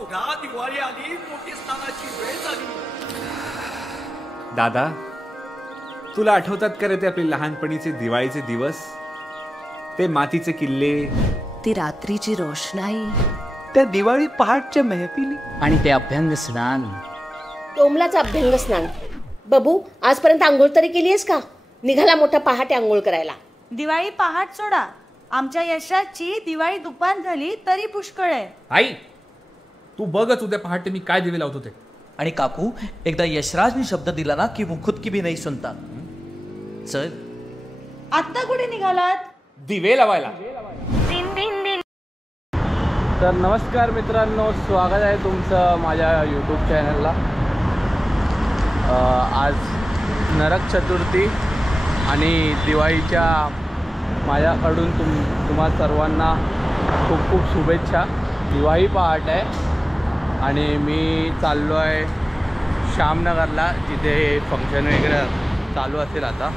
अवघा दिवाळी आली, मोठी स्नानाची वेळ झाली. दादा, तुला आठवतात का रे ते आपले लहानपणीचे दिवाळीचे दिवस? ते मातीचे किल्ले, ती रात्रीची रोषणाई, त्या दिवाळी पहाटच्या महफिली आणि ते अभ्यंग स्नान. टोमलाचं अभ्यंग स्नान. बबू, आजपर्यंत आंघोळ तरी केलीयस का? निघाला मोठा पहाटे आंघोळ करायला. दिवाळी पहाट सोडा, आमच्या यशाची दिवाळी दुपार झाली तरी पुष्कळ आहे. आई, तू बघच उद्या पहाटे मी काय दिवे लावतो ते. आणि काकू, एकदा यशराजने शब्द दिला ना की वो खुद की भी नाही सुनता. चल, आत्ता कुठे निघालात? दिवे लावायला. तर नमस्कार मित्रांनो, स्वागत आहे तुमचं माझ्या यूट्यूब चॅनलला. आज नरक चतुर्थी आणि दिवाळीच्या माझ्याकडून तुम्हा सर्वांना खूप खूप शुभेच्छा. दिवाळी पहाट आहे आणि मी चाललो आहे श्यामनगरला, तिथे फंक्शन वगैरे चालू असेल आता.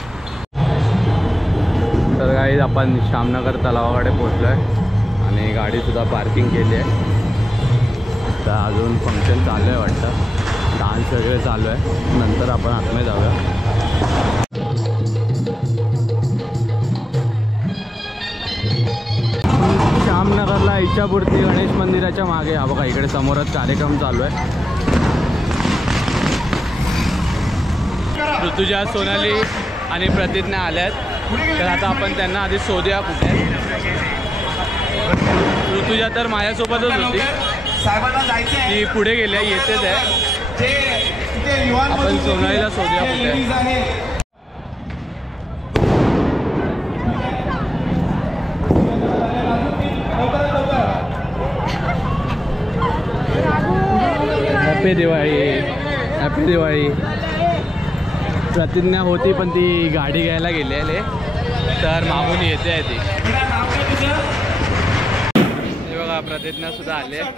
तर गाईज आपण श्यामनगर तलावाकडे पोचलो आहे आणि गाडीसुद्धा पार्किंग केली आहे. तर अजून फंक्शन चालू आहे वाटतं, डान्स वगैरे चालू आहे. नंतर आपण आतमध्ये जाऊया. श्यामनगरला इच्छापूर्ती गणेश मंदिराच्या मागे हा बघा, इकडे समोरच कार्यक्रम चालू आहे. ऋतुजा, सोनाली आणि प्रतिज्ञा आल्या आहेत. तर आता आपण त्यांना आधी शोधूया कुठे. ऋतुजा तर माझ्यासोबतच होती, ती पुढे गेली आहे, येतेच आहे. आपण सोनालीला शोधूया कुठे. Happy Diwali, happy Diwali. प्रतिज्ञा होती पण ती गाडी घ्यायला गेली आहे, तर मागून येते आहे ती. हे बघा, प्रतिज्ञा सुद्धा आली आहे.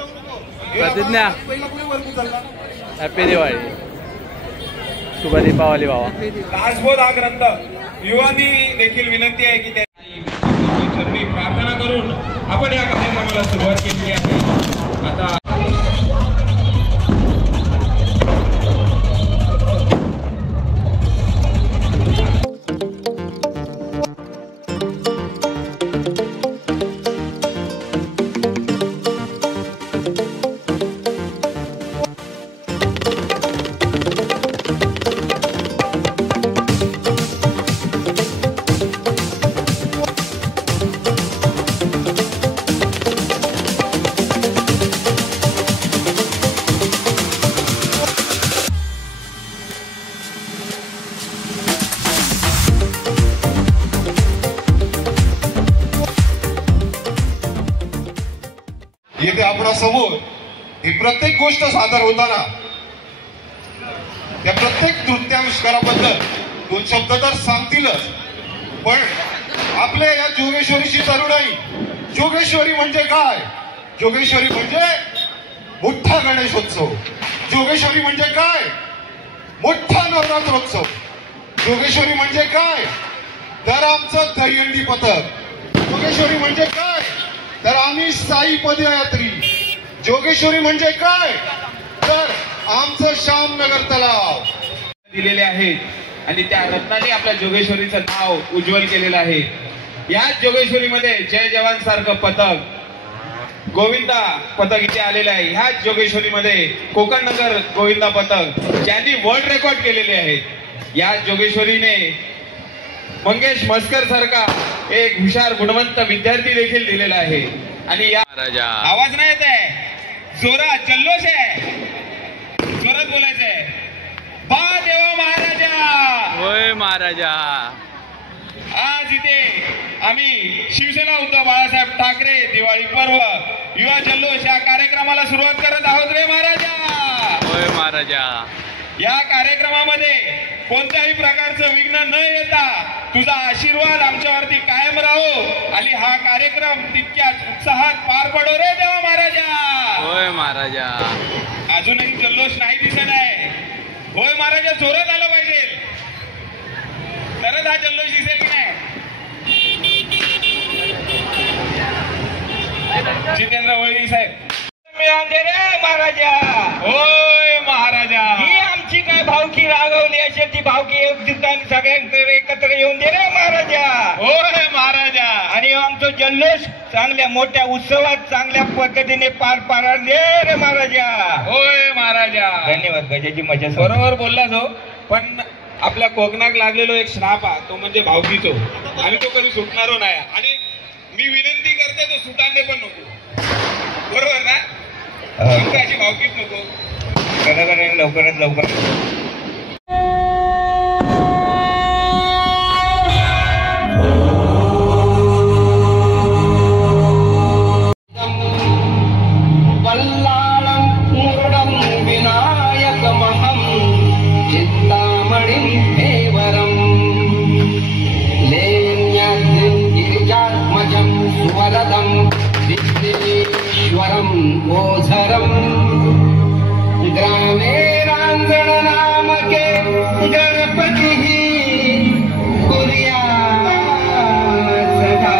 प्रतिज्ञा, हॅपी दिवाळी, शुभ दीपावली भावा. दासबोध हा ग्रंथ युवांनी देखील विनंती आहे की त्यांनी प्रार्थना करून आपण या कार्यक्रमाला सुरुवात केली आहे. आता येथे आपणासमोर ही प्रत्येक गोष्ट सादर होताना त्या प्रत्येक नृत्याविष्काराबद्दल दोन शब्द तर सांगतीलच, पण आपल्या या जोगेश्वरीची तरुणाई. जोगेश्वरी म्हणजे काय? जोगेश्वरी म्हणजे मोठा गणेशोत्सव. जोगेश्वरी म्हणजे काय? मोठा नवरात्रोत्सव. जोगेश्वरी म्हणजे काय? तर आमचं दहीहंडी पथक. जोगेश्वरी म्हणजे काय? तर आम्ही साई पदयात्री. जोगेश्वरी म्हणजे काय? तर आमचं श्यामनगर तलाव दिलेले आहेत आणि त्या रत्नाने आपल्या जोगेश्वरीचं नाव उज्ज्वल केलेलं आहे. याच जोगेश्वरीमध्ये जय जवान सारखं पथक गोविंदा पथक इथे आलेलं आहे. ह्याच जोगेश्वरीमध्ये कोकण नगर गोविंदा पथक ज्यांनी वर्ल्ड रेकॉर्ड केलेले आहेत. या जोगेश्वरीने मंगेश मस्कर सारखा एक हुशार गुणवंत विद्यार्थी देखील दिलेला आहे. आणि या आवाज नाही येत आहे, जोरात जल्लोष आहे, जोरात बोलायचं आहे. बा देवा महाराजा, होय महाराजा. आज इथे आम्ही शिवसेना उद्धव बाळासाहेब ठाकरे दिवाळी पर्व युवा जल्लोष या कार्यक्रमाला सुरुवात करत आहोत रे महाराजा. होय महाराजा. या कार्यक्रमामध्ये कोणत्याही प्रकारचं विघ्न न येता तुझा आशीर्वाद आमच्यावरती कायम राहो आणि हा कार्यक्रम तितक्याच उत्साहात पार पडो रे देवा महाराजा. होय महाराजा. अजूनही जल्लोष नाही दिसत आहे. होय महाराजा, जोरात आलं पाहिजे तरच हा जल्लोष दिसेल की नाही. जितेंद्र वैरी साहेब, मी अंधेरे महाराजा. होय महाराजा. ही आमची काय भावकी रागवली असेल ती भावकी सगळ्यांकडे एकत्र येऊन दे रे महाराजा. होय महाराजा. आणि आमचं जल्लोष चांगल्या मोठ्या उत्सवात चांगल्या पद्धतीने पार पाडा दे रे महाराजा. होय महाराजा. धन्यवाद. गजाची मजा. बरोबर बोलला जो. पण आपल्या कोकणात लागलेलो एक श्राप आहे तो म्हणजे भावकीचो आणि तो कधी सुटणारो नाही. आणि मी विनंती करते तो सुटांदे पण नको. बरोबर ना. अशी भावकीच नको. लवकरात लवकर. ओझरम ग्रामे रांजण नामके गणपती कुर्या सदा.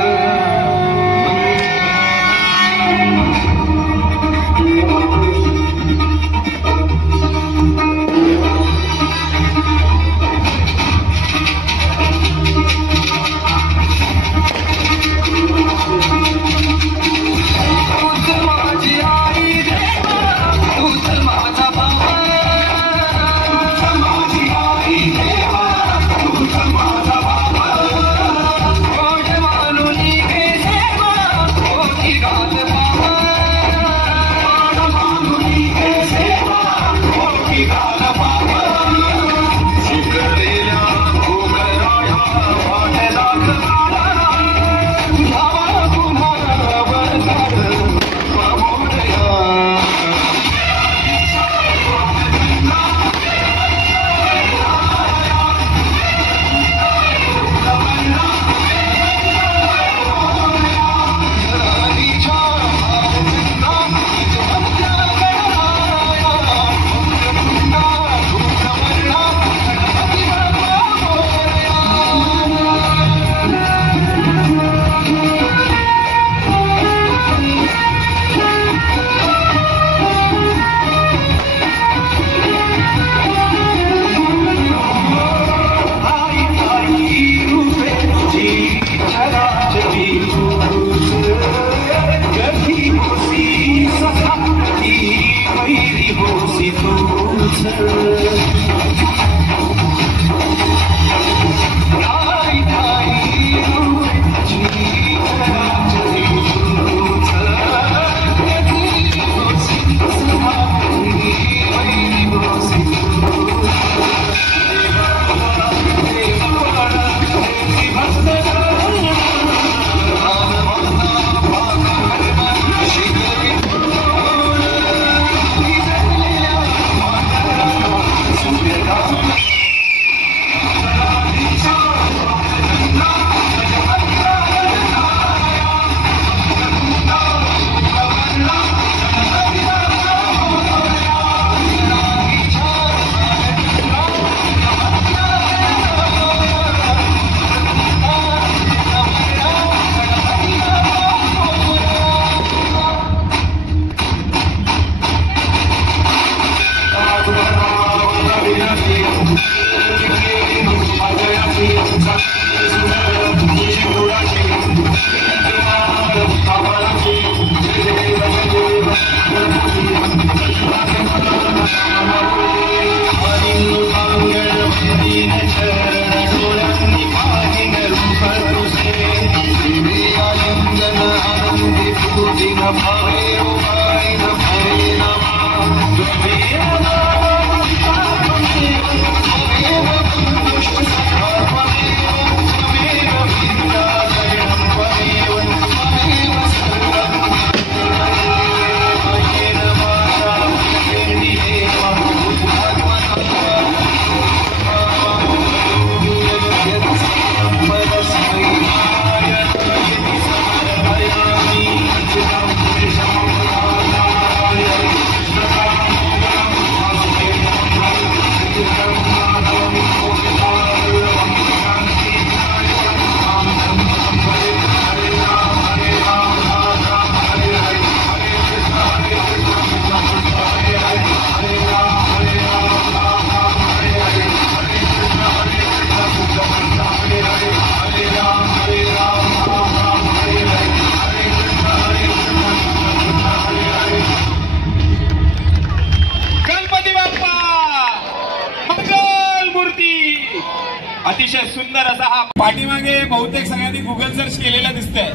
अतिशय सुंदर असा हा पाठीमागे बहुतेक सगळ्यांनी गुगल सर्च केलेला दिसतंय.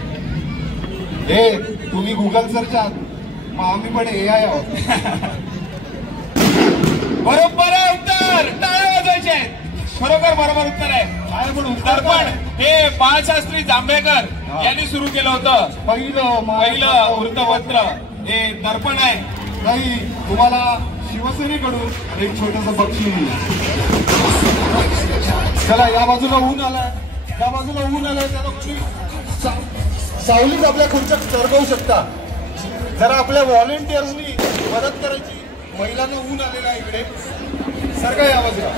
हे तुम्ही गुगल सर्च मग आम्ही पण AI आहोत. बरोबर आहे उत्तर. टाळ्या वाजवायचे आहेत. खरोखर बरोबर उत्तर आहे. दर्पण हे बाळशास्त्री जांभेकर यांनी सुरू केलं होतं. पहिलं वृत्तपत्र हे दर्पण आहे. नाही, तुम्हाला शिवसेनेकडून एक छोटस बक्षीस. चला, या बाजूला ऊन आलाय, त्या बाजूला ऊन आलाय. त्याला कुठली सावलीत आपल्या खुर्च्या तरगवू शकता. जरा आपल्या व्हॉलेंटियर्सनी मदत करायची. महिलांना ऊन आलेलं आहे इकडे. सरका या बाजूला.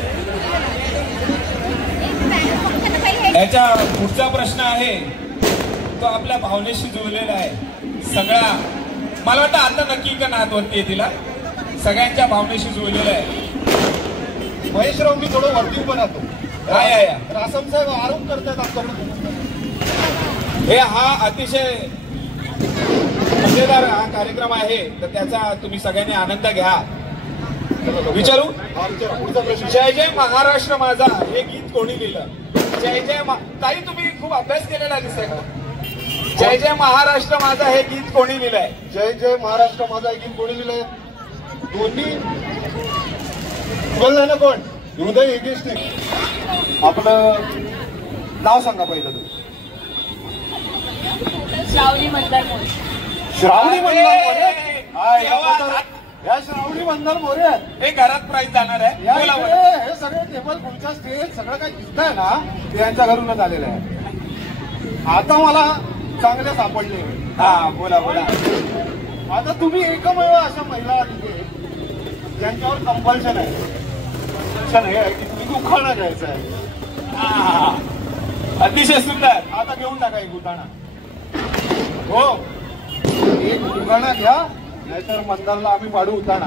याच्या पुढचा प्रश्न आहे तो आपल्या भावनेशी जुळलेला आहे. सगळ्या मला वाटतं आता नक्की का नातवरती आहे तिला. सगळ्यांच्या भावनेशी जुळलेला आहे. महेशराव, मी थोडं वरती उभं राहतो. रासम साहेब आरोप करतात आमच्याकडे. हे हा अतिशय मजेदार हा कार्यक्रम आहे, तर त्याचा तुम्ही सगळ्यांनी आनंद घ्या. विचारू. पुढचा प्रश्न. जय जय महाराष्ट्र माझा हे गीत कोणी लिहिलं? जय जय ताई, तुम्ही खूप अभ्यास केलेला दिसतंय का? जय जय महाराष्ट्र माझा हे गीत कोणी लिहिलंय? जय जय महाराष्ट्र माझा हे गीत कोणी लिहिलंय? दोन्ही बोल ना. कोण? हृदय एकेश. आपलं नाव सांगा पहिलं. तू श्रावणी मतदार मोरे. श्रावणी मतदार मोरे. या श्रावणी मतदार मोरे हे घरात प्राईज जाणार आहे. हे सगळे टेबल खुर्च्या स्टेज सगळं काही दिसतंय ना, ते यांच्या घरूनच आलेलं आहे. आता मला चांगले सापडले. हा, बोला बोला. आता तुम्ही एकमेव अशा महिला तिथे ज्यांच्यावर कंपल्शन आहे की तुम्ही उखाणा घ्यायचा आहे. अतिशय सुंदर. आता घेऊन टाका एक उखाणा. हो, एक उखाणा घ्या, नाहीतर मंदारला आम्ही पाडू उखाणा.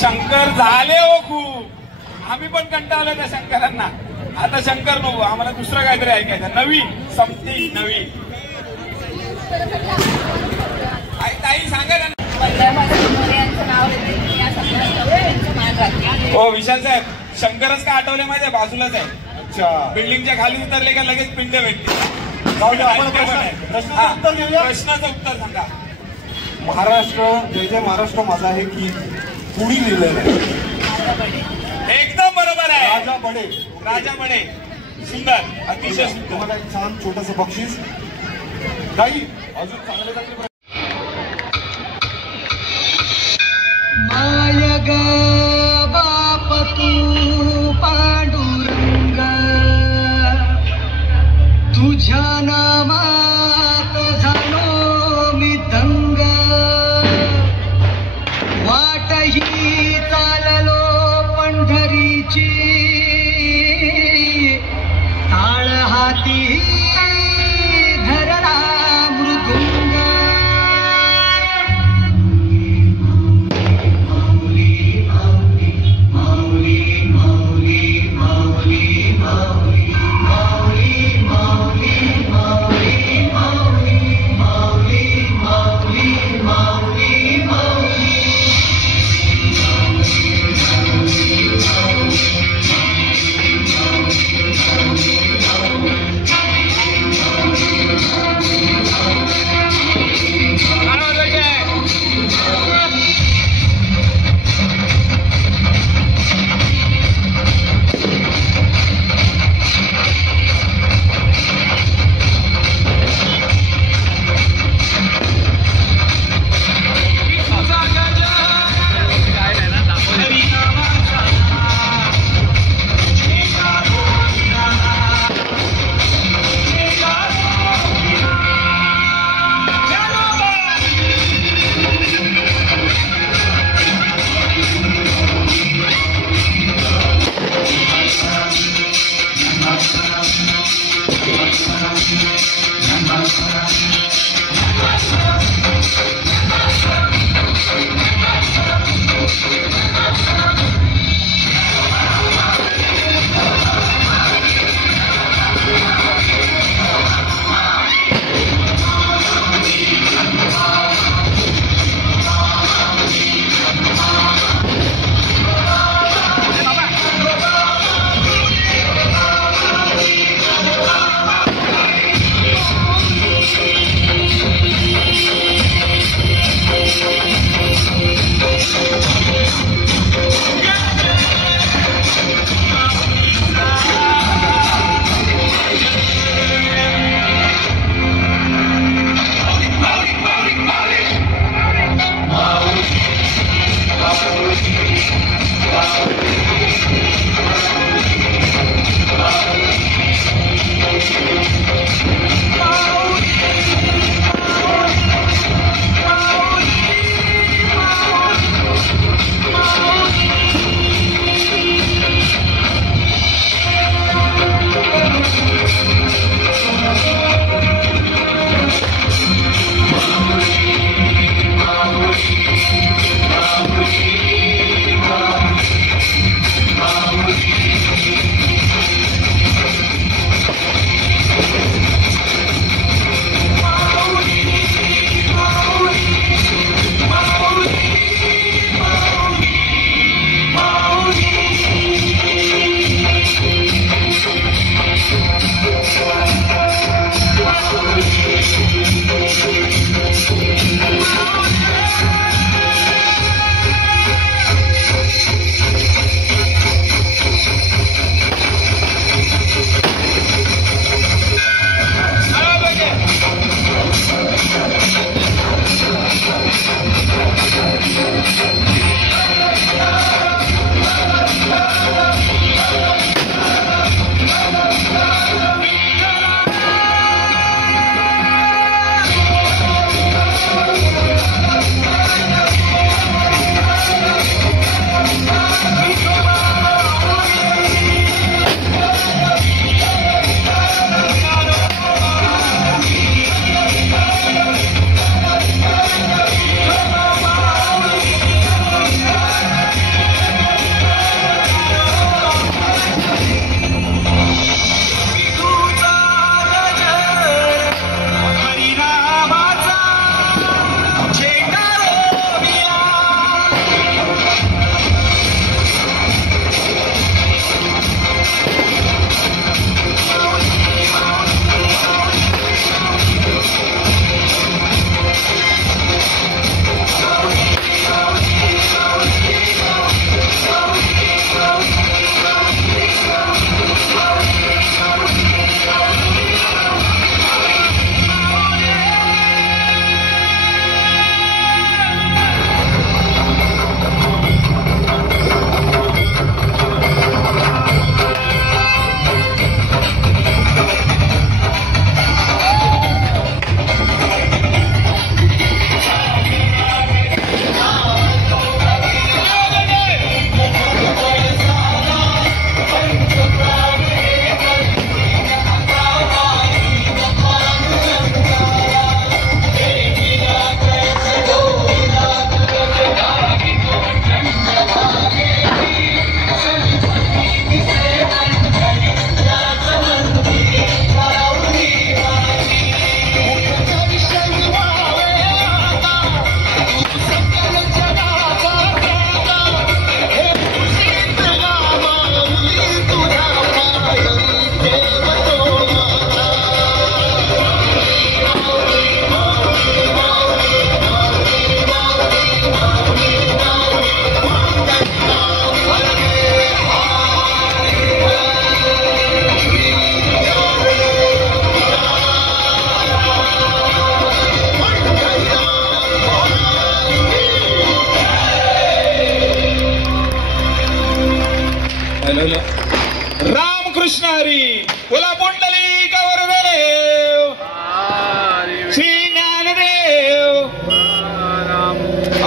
शंकर झाले हो खूप. आम्ही पण कंटाळलो त्या शंकरांना. आता शंकर नको, आम्हाला दुसरं काहीतरी ऐकायचं. नवीन समथिंग नवीन. ताई सांगा ना. हो विशाल साहेब, शंकरच का आठवले माहिती आहे? बाजूलाच आहे. अच्छा, बिल्डिंगच्या खाली उतरले का लगेच पिंड भेटते. प्रश्नाचं उत्तर सांगा. महाराष्ट्र जय जय महाराष्ट्र माझा हे गीत कुणी लिहिलेलं आहे? एकदम बरोबर आहे. राजा बडे. राजा बडे. सुंदर, अतिशय सुंदर. तुम्हाला एक छान छोटस बक्षीस. काही अजून चांगले चांगले. माय ग बाप तू पांडुरंग, तुझ्या नामात झालो मी दंग. वाटही चाललो पंढरीची, टाळ हाती धरला मृदुंग.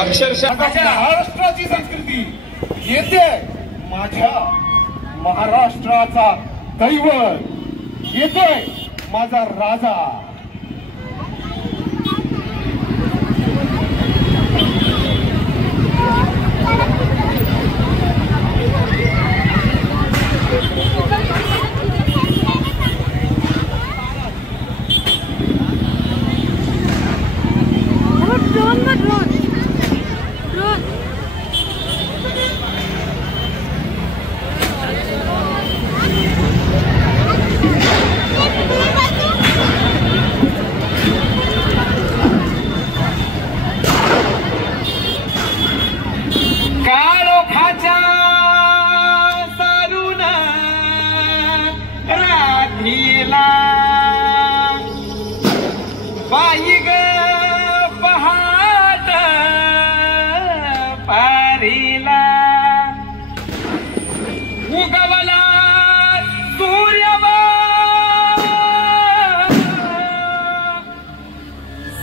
अक्षरशः माझ्या महाराष्ट्राची संस्कृती येते, माझ्या महाराष्ट्राचा दैवत येतोय, माझा राजा. काळोखाच्या सारून राधीला बाई ग पहाट पारीला उगवला सूर्यवा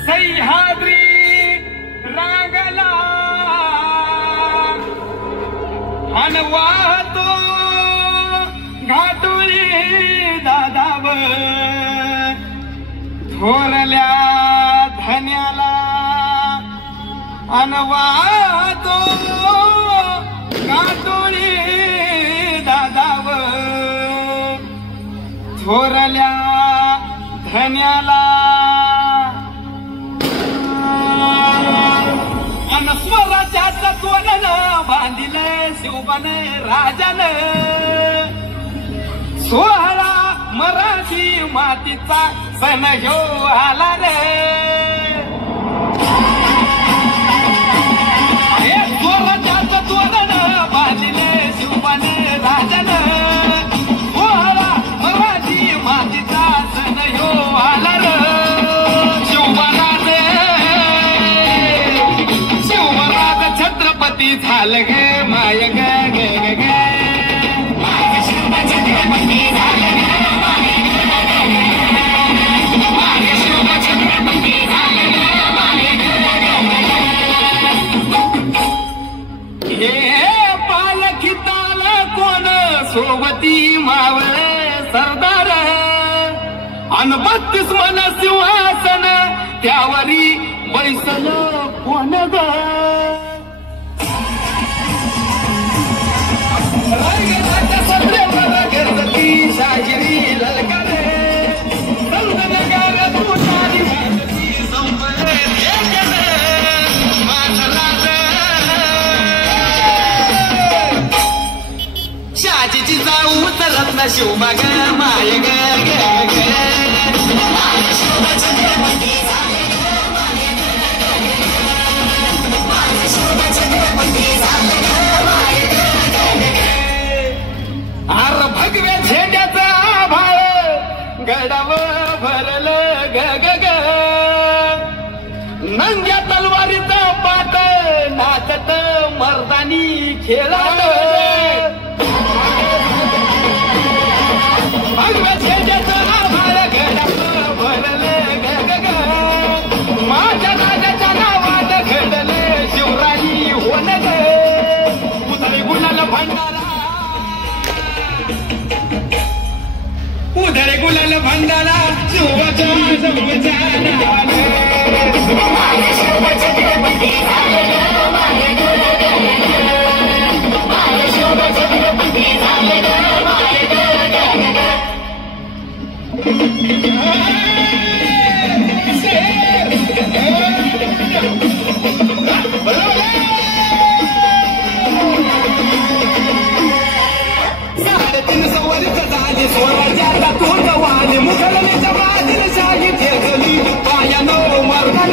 सह्याद्री रांगला वाहतो घाटुरी दादावर थोरल्या धन्याला वाहतो घाटुरी दादावर थोरल्या धन्याला स्वराज्याचं तोरण बांधिलं शिवबन राजान. सोहळा मराठी मातीचा सण ह्यो आला रे. हे स्वराज्याचं तोरण बांधिलं शिवबन राजान. सोहळा मराठी मातीचा सण ह्यो आला रे. छत्रपती झालं ग माय ग ग ग छत्रपती झालं ग माय छत्रपती झालं ग माय हे पालखीताल कोण सोबती मावळ सरदार अन 32 मन सिंहासन त्यावरी बैसल कोण ग. शागिरी ललकारे संदनगार तुझारी भारती संपले शाजीची जाऊ उतरत ना शिवबा ग माय ग ग आर भगव्या झेंड्याचा आभाळ गडावर भरलं ग ग ग. नंग्या तलवारीचा पाट नाचत मर्दानी खेळालं. भगव्या झेंड्याचा आभाळ गडावर भरलं ग ग ग. माझ्या राजाच्या नावात घडलं शिवराई होण ग. उतरी गुलाल भंडारा उधळे गुलाल भंडारा शिवाच्या स्वराज्याचा तोंड वाले मुघलच्या बाजील शाही ठेवली पायानो मर्दन.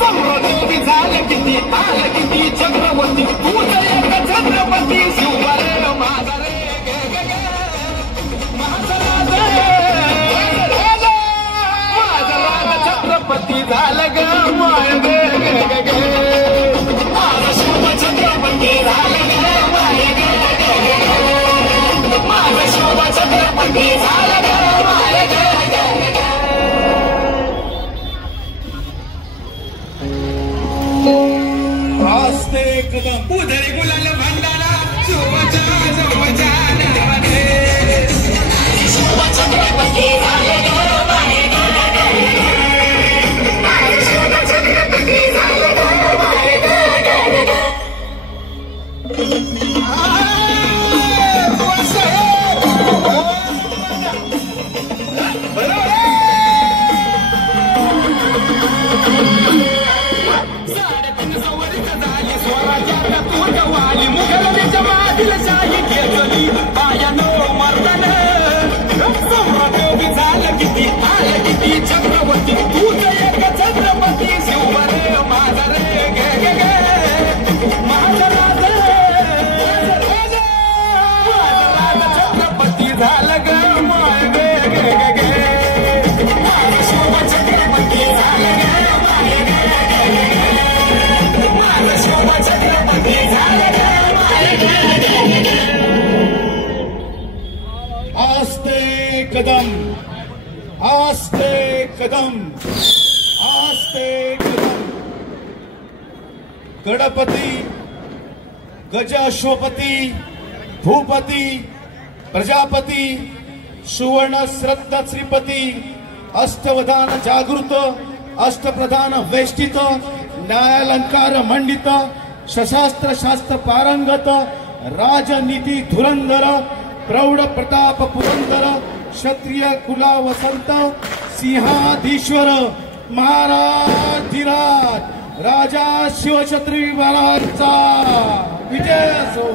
सम्राटी झालं किती आलं किती चक्रवर्ती तूच एक छत्रपती शिवबार माझा रे माझा राज छत्रपती झालं ग माय ग माझा शिव छत्रपती झालं ग माय ग माझा शिव छत्रपती झालं ग माय ग. आस्ते कदम, आस्ते कदम, आस्ते कदम. गणपती, गजाश्वपती, भूपती, प्रजापती, सुवर्ण श्रद्धा श्रीपती, अष्टवधान जागृत, अष्टप्रधान वेष्टित, न्यायालंकार मंडित, सशास्त्र शास्त्र पारंगत, राजनीती धुरंधर, प्रौढ प्रताप पुरंदर, क्षत्रिय कुला वसंत, सिंहाधीश्वर महाराज, राजा शिवछत्री महाराजचा विजय असो.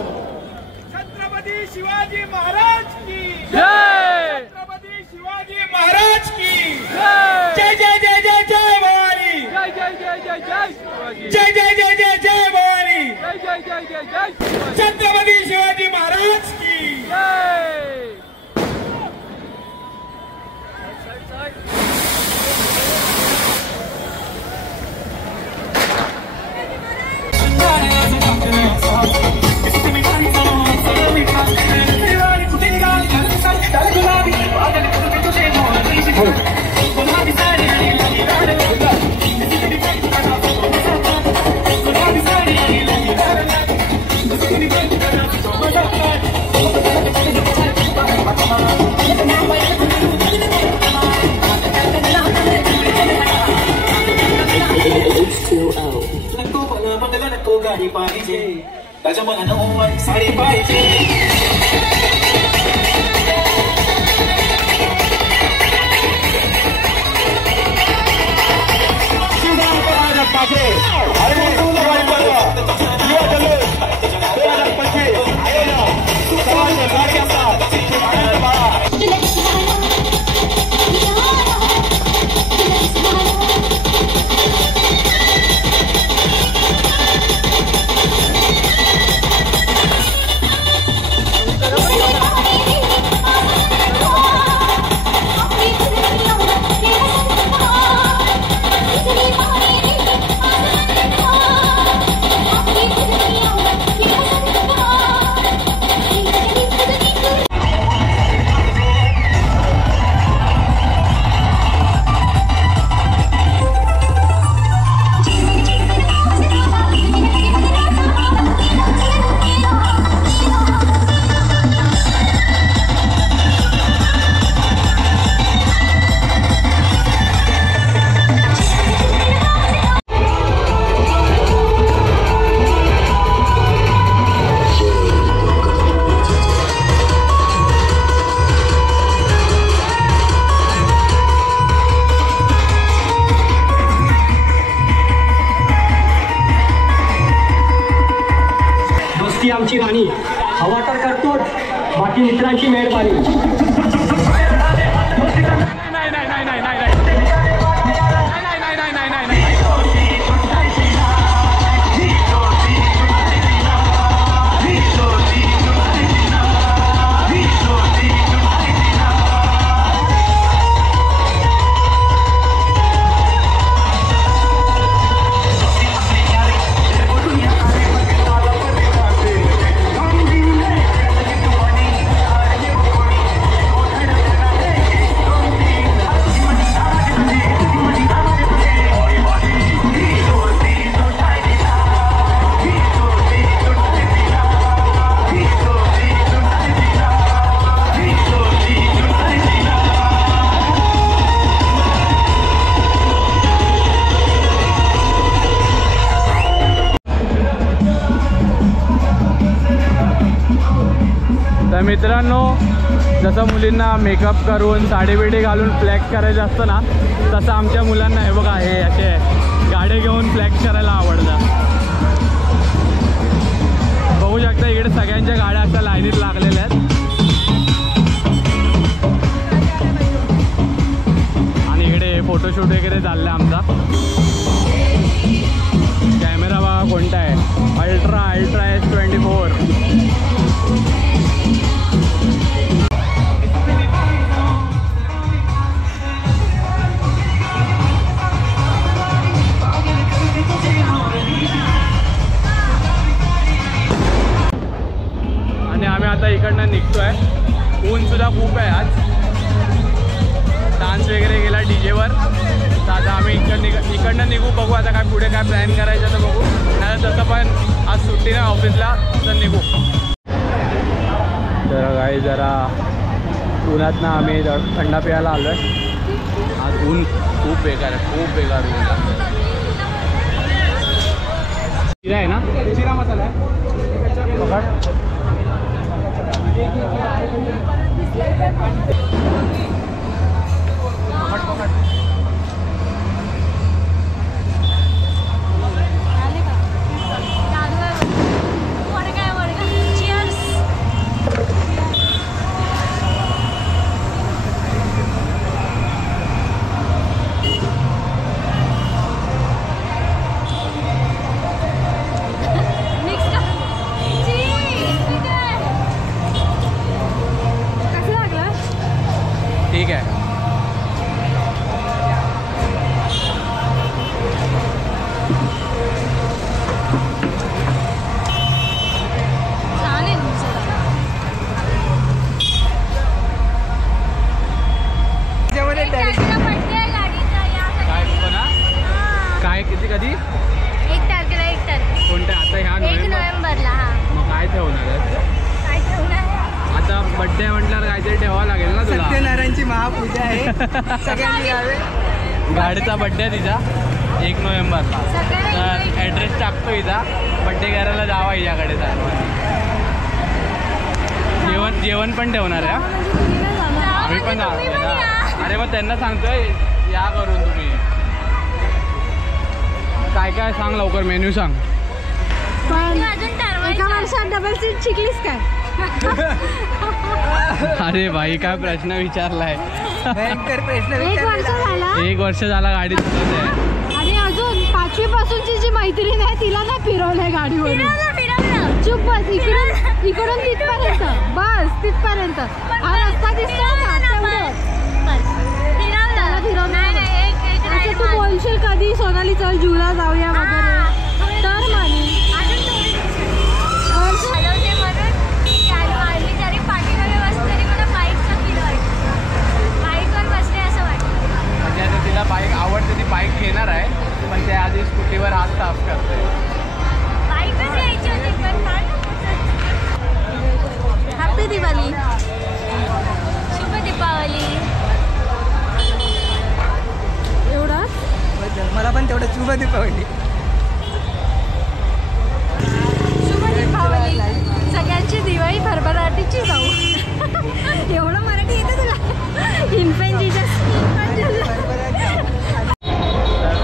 छत्रपती शिवाजी महाराज की जय. छत्रपती शिवाजी महाराज की जय. जय जय जय जय जय भवानी. जय जय जय जय जय शिवाजी. जय जय जय जय जय भवानी. जय जय जय जय जय शिवाजी. छत्रपती शिवाजी महाराज की जय. गाडी पाहिजे त्याच्या मनानं साडी पाहिजे. आमची राणी हवा तर करतो बाकी मित्रांची मेहरबानी. तर मित्रांनो, जसं मुलींना मेकअप करून साडी बिडी घालून फ्लॅक्स करायचं असतं ना, तसं आमच्या मुलांना हे बघा, हे असे गाडी घेऊन फ्लॅक्स करायला आवडतं. बघू शकता इकडे सगळ्यांच्या गाड्या अशा लाईनीत लागलेल्या आहेत. आणि इकडे फोटोशूट वगैरे चाललं आहे आमचा. कॅमेरा बघा कोणता आहे, अल्ट्रा S24. सुट्टीवर. तर आता आम्ही इकडनं निघू. बघू आता काय पुढे काय प्लॅन करायचं तर बघू. नाही तसं पण आज सुट्टी नाही ऑफिसला तर निघू. तर काही जरा उन्हातनं आम्ही थंडा प्यायला आलो आहे. आज ऊन खूप बेकार आहे, खूप बेकार ऊन जिरा आहे ना. जिरा मसाला आहे. पकड. ठीक आहे. काय किती कधी 1 तारखेला 1 तारखेला कोणत्या आता ह्या 1 नोव्हेंबरला. हा मग काय ठेवणार आहे? काय ठेवणार आता बड्डे म्हटल्यावर काहीतरी ठेवावं लागेल ना तुला. सत्यनारायणची महापूजा आहे. सगळ्यांनी यावे. गाडीचा बड्डे तिचा 1 नोव्हेंबरला. तर ॲड्रेस टाकतो हिचा. बड्डे करायला जावा हिच्याकडे जेवण पण ठेवणार आहे. आम्ही पण जाणार. अरे मग त्यांना सांगतोय या करून तुम्ही. काय काय सांग लवकर. मेन्यू सांग. एका वर्षात डबल सीट शिकलीस काय? अरे भाई काय प्रश्न विचारलाय. भयंकर प्रश्न 1 वर्ष झाला. 1 वर्ष झाला गाडी चालवते आहे. आणि अजून 5वी पासूनची जी मैत्रीण आहे तिला ना फिरवलंय गाडीवर. चुप बस. इकडून तिथपर्यंत बस. तिथपर्यंत हा रस्ता दिसतो का तेवढं. असं तू बोलशील कधी सोनाली चल जूला जाऊया वगैरे तर मानी. म्हणजे आता तिला बाईक आवडते. ती बाईक घेणार आहे पण त्या आधी स्कूटीवर हात साफ करते. हॅपी दिवाळी. शुभ दीपावली. एवढा मला पण तेवढं शुभ दीपावली. शुभ दीपावली. सगळ्यांची दिवाळी भरभराटीची जाऊ. एवढं मराठी येतं तुला.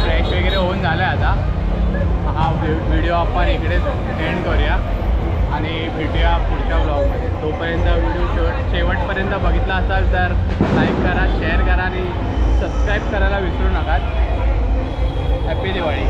फ्रेश वगैरे होऊन झालं आहे आता. हा व्हिडिओ आपण इकडेच एंड करूया आणि भेटूया पुढच्या ब्लॉगमध्ये. तोपर्यंत व्हिडिओ शेवटपर्यंत बघितला असाल तर लाईक करा, शेअर करा आणि सबस्क्राईब करायला विसरू नका. हॅपी दिवाळी.